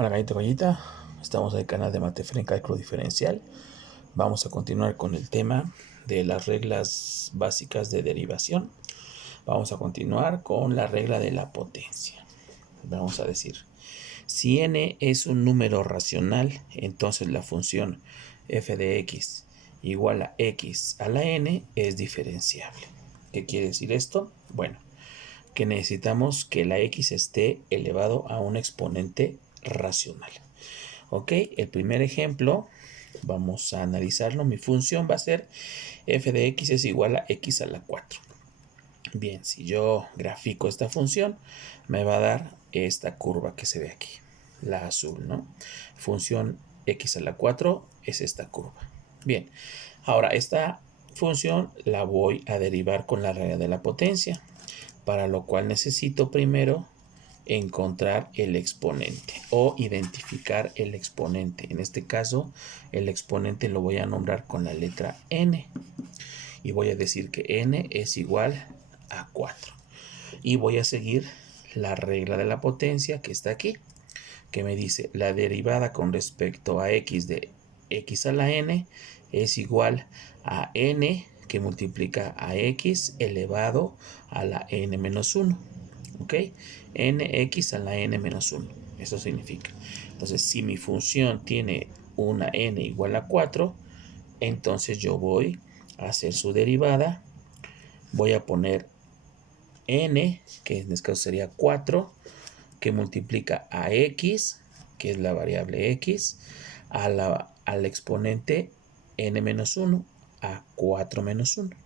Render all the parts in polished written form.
Hola gallita gallita, estamos en el canal de Matefren Cálculo Diferencial. Vamos a continuar con el tema de las reglas básicas de derivación. Vamos a continuar con la regla de la potencia. Vamos a decir, si n es un número racional, entonces la función f de x igual a x a la n es diferenciable. ¿Qué quiere decir esto? Bueno, que necesitamos que la x esté elevado a un exponente racional. Ok, el primer ejemplo, vamos a analizarlo. Mi función va a ser f de x es igual a x a la 4. Bien, si yo grafico esta función, me va a dar esta curva que se ve aquí, la azul, ¿no? Función x a la 4 es esta curva. Bien, ahora esta función la voy a derivar con la regla de la potencia, para lo cual necesito primero encontrar el exponente o identificar el exponente. En este caso, el exponente lo voy a nombrar con la letra n y voy a decir que n es igual a 4. Y voy a seguir la regla de la potencia que está aquí, que me dice la derivada con respecto a x de x a la n es igual a n que multiplica a x elevado a la n menos 1. ¿Ok? Nx a la n menos 1. Eso significa. Entonces, si mi función tiene una n igual a 4, entonces yo voy a hacer su derivada. Voy a poner n, que en este caso sería 4, que multiplica a x, que es la variable x, al exponente n menos 1, a 4 menos 1.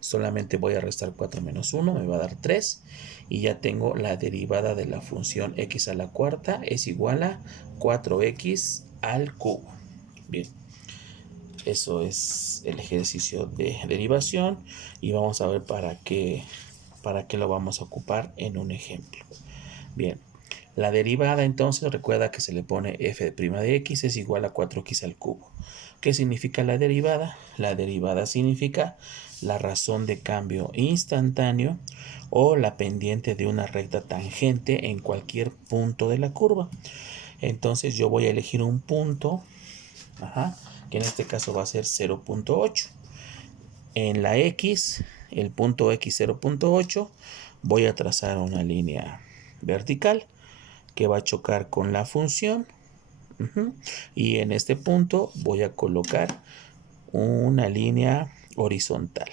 Solamente voy a restar 4 menos 1, me va a dar 3. Y ya tengo la derivada de la función x a la cuarta es igual a 4x al cubo. Bien, eso es el ejercicio de derivación. Y vamos a ver para qué lo vamos a ocupar en un ejemplo. Bien, la derivada entonces recuerda que se le pone f de x es igual a 4x al cubo. ¿Qué significa la derivada? La derivada significa la razón de cambio instantáneo o la pendiente de una recta tangente en cualquier punto de la curva. Entonces yo voy a elegir un punto, que en este caso va a ser 0.8. En la x, el punto x 0.8, voy a trazar una línea vertical que va a chocar con la función. Y en este punto voy a colocar una línea horizontal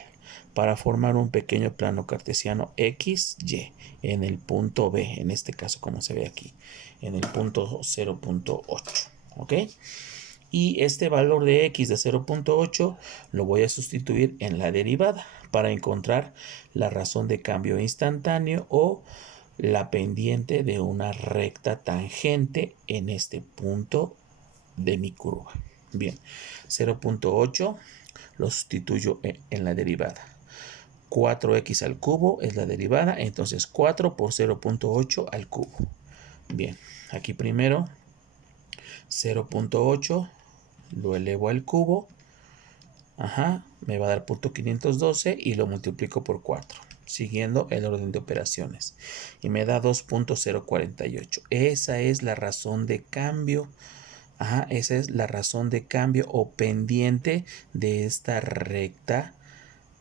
para formar un pequeño plano cartesiano XY en el punto B, en este caso como se ve aquí, en el punto 0.8. ¿Ok? Y este valor de x de 0.8 lo voy a sustituir en la derivada para encontrar la razón de cambio instantáneo o la pendiente de una recta tangente en este punto de mi curva. Bien, 0.8 lo sustituyo en la derivada. 4x al cubo es la derivada, entonces 4 por 0.8 al cubo. Bien, aquí primero 0.8 lo elevo al cubo, me va a dar .512 y lo multiplico por 4, siguiendo el orden de operaciones, y me da 2.048. Esa es la razón de cambio. Esa es la razón de cambio o pendiente de esta recta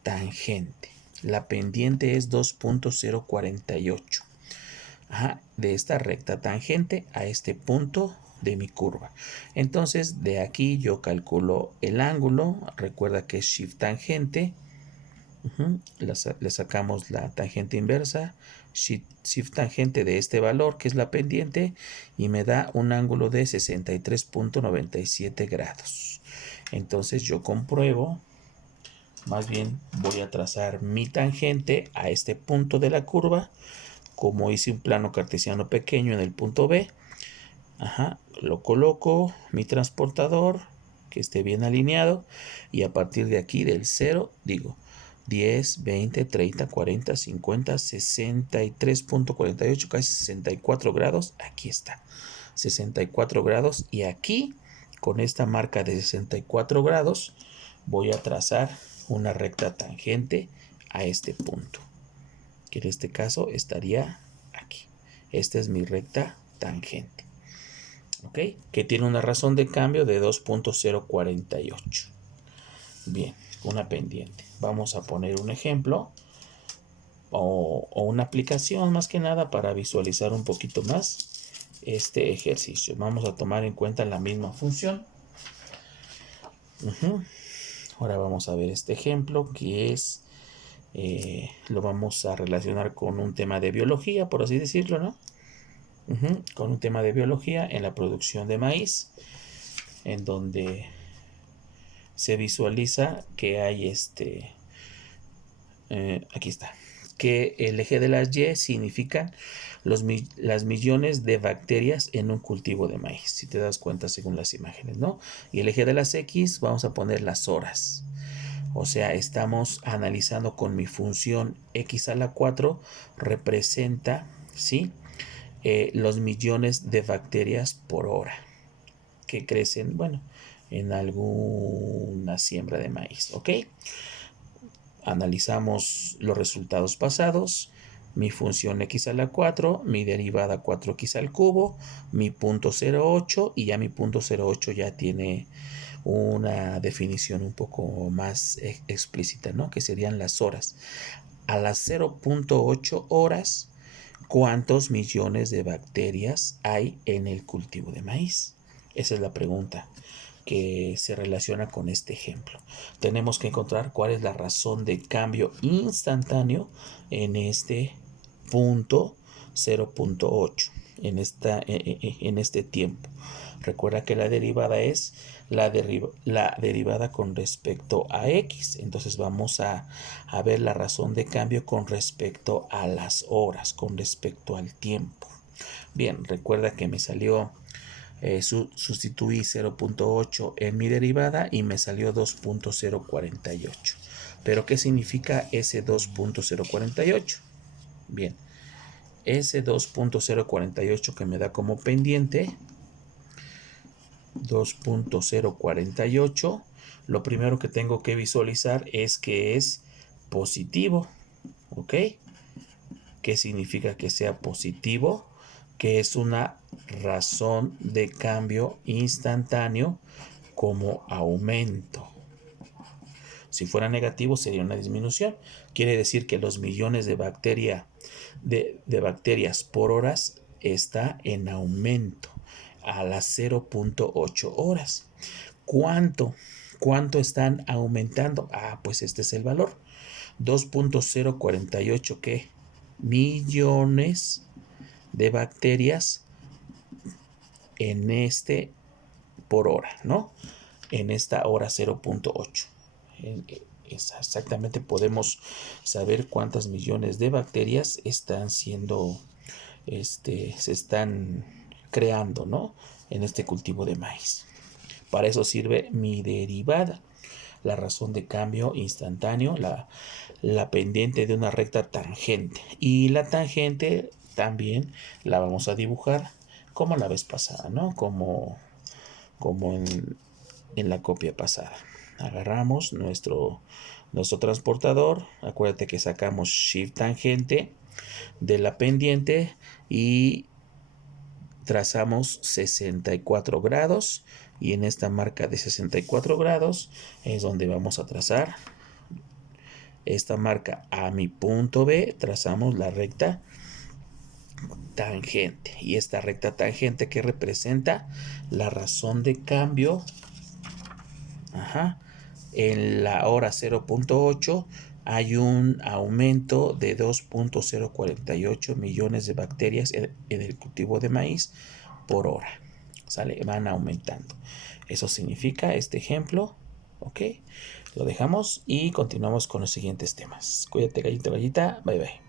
tangente. La pendiente es 2.048. De esta recta tangente a este punto de mi curva. Entonces de aquí yo calculo el ángulo. Recuerda que es shift tangente. Le sacamos la tangente inversa, shift tangente de este valor que es la pendiente, y me da un ángulo de 63.97 grados. Entonces yo compruebo, más bien voy a trazar mi tangente a este punto de la curva. Como hice un plano cartesiano pequeño en el punto B, lo coloco, mi transportador, que esté bien alineado, y a partir de aquí del 0 digo 10, 20, 30, 40, 50, 63.48, casi 64 grados. Aquí está, 64 grados. Y aquí, con esta marca de 64 grados, voy a trazar una recta tangente a este punto, que en este caso estaría aquí. Esta es mi recta tangente. ¿ok? Que tiene una razón de cambio de 2.048. Bien, una pendiente. Vamos a poner un ejemplo o una aplicación más que nada para visualizar un poquito más este ejercicio. Vamos a tomar en cuenta la misma función. Ahora vamos a ver este ejemplo que es, lo vamos a relacionar con un tema de biología, por así decirlo, ¿no? Con un tema de biología en la producción de maíz, en donde se visualiza que hay aquí está, que el eje de las Y significan las millones de bacterias en un cultivo de maíz, si te das cuenta según las imágenes, ¿no? Y el eje de las X vamos a poner las horas. O sea, estamos analizando con mi función x a la 4 representa, ¿sí? Los millones de bacterias por hora que crecen, bueno, en alguna siembra de maíz, ¿ok? Analizamos los resultados pasados, mi función x a la 4, mi derivada 4x al cubo, mi punto 0,8 y ya mi punto 0,8 ya tiene una definición un poco más explícita, ¿no? Que serían las horas. A las 0.8 horas, ¿cuántos millones de bacterias hay en el cultivo de maíz? Esa es la pregunta que se relaciona con este ejemplo. Tenemos que encontrar cuál es la razón de cambio instantáneo en este punto 0.8, en este tiempo. Recuerda que la derivada es la derivada con respecto a x. Entonces vamos a ver la razón de cambio con respecto a las horas, con respecto al tiempo. Bien, recuerda que me salió, sustituí 0.8 en mi derivada y me salió 2.048. ¿Pero qué significa ese 2.048? Bien, ese 2.048 que me da como pendiente 2.048, lo primero que tengo que visualizar es que es positivo, ¿ok? ¿Qué significa que sea positivo? Que es una razón de cambio instantáneo como aumento. Si fuera negativo sería una disminución. Quiere decir que los millones de bacterias por horas está en aumento a las 0.8 horas. ¿Cuánto están aumentando? Pues este es el valor. 2.048 ¿qué? Millones de bacterias en por hora, ¿no? En esta hora 0.8. Exactamente podemos saber cuántas millones de bacterias están siendo, se están creando, ¿no? En este cultivo de maíz. Para eso sirve mi derivada, la razón de cambio instantáneo, la pendiente de una recta tangente. Y la tangente también la vamos a dibujar como la vez pasada, ¿no? Como en la copia pasada. Agarramos nuestro transportador. Acuérdate que sacamos shift tangente de la pendiente y trazamos 64 grados. Y en esta marca de 64 grados es donde vamos a trazar esta marca a mi punto B. Trazamos la recta tangente. Y esta recta tangente que representa la razón de cambio en la hora 0.8 hay un aumento de 2.048 millones de bacterias en el cultivo de maíz por hora. ¿Sale? Van aumentando. Eso significa este ejemplo. Ok. Lo dejamos y continuamos con los siguientes temas. Cuídate, gallita, gallita. Bye, bye.